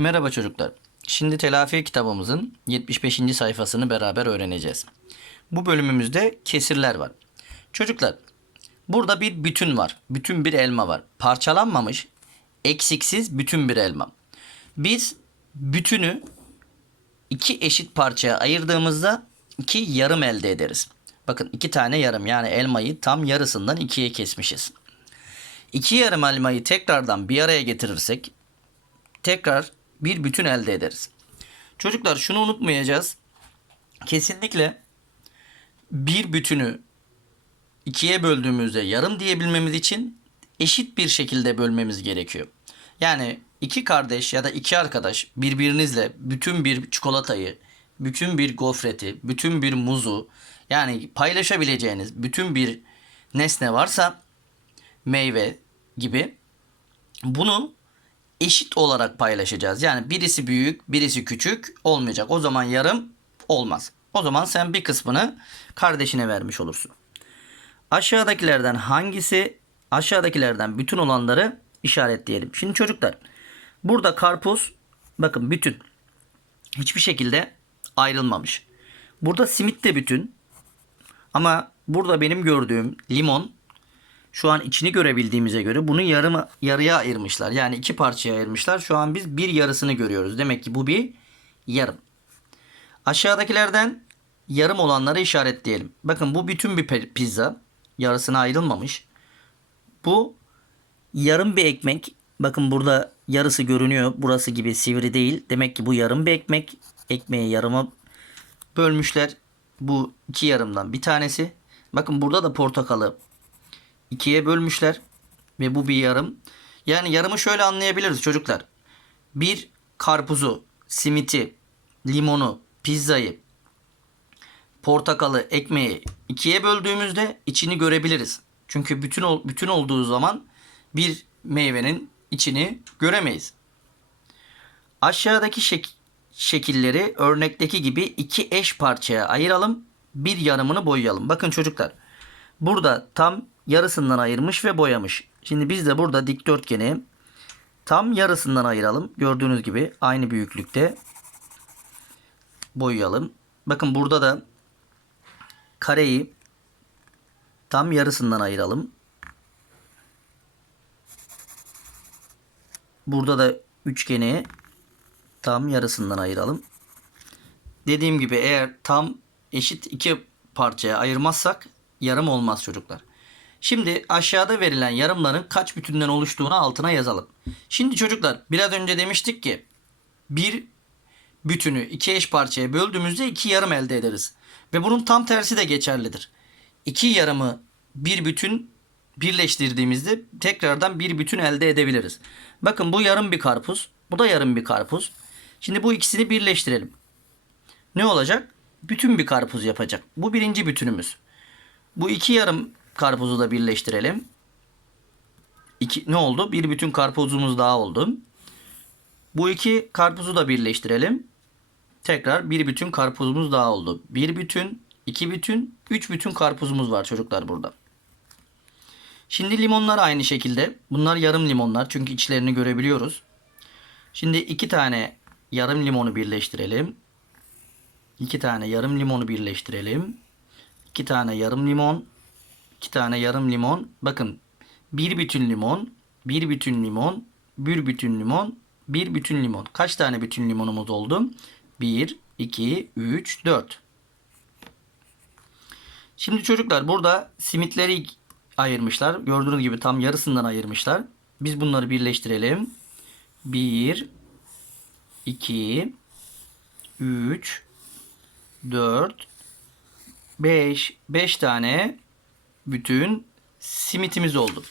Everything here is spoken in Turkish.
Merhaba çocuklar. Şimdi telafi kitabımızın 75. sayfasını beraber öğreneceğiz. Bu bölümümüzde kesirler var. Çocuklar, burada bir bütün var. Bütün bir elma var. Parçalanmamış, eksiksiz bütün bir elma. Biz bütünü iki eşit parçaya ayırdığımızda iki yarım elde ederiz. Bakın iki tane yarım yani elmayı tam yarısından ikiye kesmişiz. İki yarım elmayı tekrardan bir araya getirirsek tekrar bir bütün elde ederiz. Çocuklar şunu unutmayacağız. Kesinlikle bir bütünü ikiye böldüğümüzde yarım diyebilmemiz için eşit bir şekilde bölmemiz gerekiyor. Yani iki kardeş ya da iki arkadaş birbirinizle bütün bir çikolatayı, bütün bir gofreti, bütün bir muzu yani paylaşabileceğiniz bütün bir nesne varsa meyve gibi bunu eşit olarak paylaşacağız. Yani birisi büyük, birisi küçük olmayacak. O zaman yarım olmaz. O zaman sen bir kısmını kardeşine vermiş olursun. Aşağıdakilerden hangisi aşağıdakilerden bütün olanları işaretleyelim. Şimdi çocuklar burada karpuz bakın bütün hiçbir şekilde ayrılmamış. Burada simit de bütün ama burada benim gördüğüm limon şu an içini görebildiğimize göre bunu yarım yarıya ayırmışlar. Yani iki parçaya ayırmışlar. Şu an biz bir yarısını görüyoruz. Demek ki bu bir yarım. Aşağıdakilerden yarım olanları işaretleyelim. Bakın bu bütün bir pizza. Yarısına ayrılmamış. Bu yarım bir ekmek. Bakın burada yarısı görünüyor. Burası gibi sivri değil. Demek ki bu yarım bir ekmek. Ekmeği yarıma bölmüşler. Bu iki yarımdan bir tanesi. Bakın burada da portakalı ikiye bölmüşler. Ve bu bir yarım. Yani yarımı şöyle anlayabiliriz çocuklar. Bir karpuzu, simiti, limonu, pizzayı, portakalı, ekmeği ikiye böldüğümüzde içini görebiliriz. Çünkü bütün ol- bütün olduğu zaman bir meyvenin içini göremeyiz. Aşağıdaki şek- şekilleri örnekteki gibi iki eş parçaya ayıralım. Bir yarımını boyayalım. Bakın çocuklar. Burada tam yarısından ayırmış ve boyamış. Şimdi biz de burada dikdörtgeni tam yarısından ayıralım. Gördüğünüz gibi aynı büyüklükte boyayalım. Bakın burada da kareyi tam yarısından ayıralım. Burada da üçgeni tam yarısından ayıralım. Dediğim gibi eğer tam eşit iki parçaya ayırmazsak yarım olmaz çocuklar. Şimdi aşağıda verilen yarımların kaç bütünden oluştuğunu altına yazalım. Şimdi çocuklar biraz önce demiştik ki bir bütünü iki eş parçaya böldüğümüzde iki yarım elde ederiz. Ve bunun tam tersi de geçerlidir. İki yarımı bir bütün birleştirdiğimizde tekrardan bir bütün elde edebiliriz. Bakın bu yarım bir karpuz. Bu da yarım bir karpuz. Şimdi bu ikisini birleştirelim. Ne olacak? Bütün bir karpuz yapacak. Bu birinci bütünümüz. Bu iki yarım karpuzu da birleştirelim. İki, ne oldu? Bir bütün karpuzumuz daha oldu. Bu iki karpuzu da birleştirelim. Tekrar bir bütün karpuzumuz daha oldu. Bir bütün, iki bütün, üç bütün karpuzumuz var çocuklar burada. Şimdi limonlar aynı şekilde. Bunlar yarım limonlar çünkü içlerini görebiliyoruz. Şimdi iki tane yarım limonu birleştirelim. İki tane yarım limonu birleştirelim. İki tane yarım limon. İki tane yarım limon. Bakın bir bütün limon, bir bütün limon, bir bütün limon, bir bütün limon. Kaç tane bütün limonumuz oldu? 1, 2, 3, 4. Şimdi çocuklar burada simitleri ayırmışlar. Gördüğünüz gibi tam yarısından ayırmışlar. Biz bunları birleştirelim. 1, 2, 3, 4, 5. 5 tane bütün simitimiz oldu.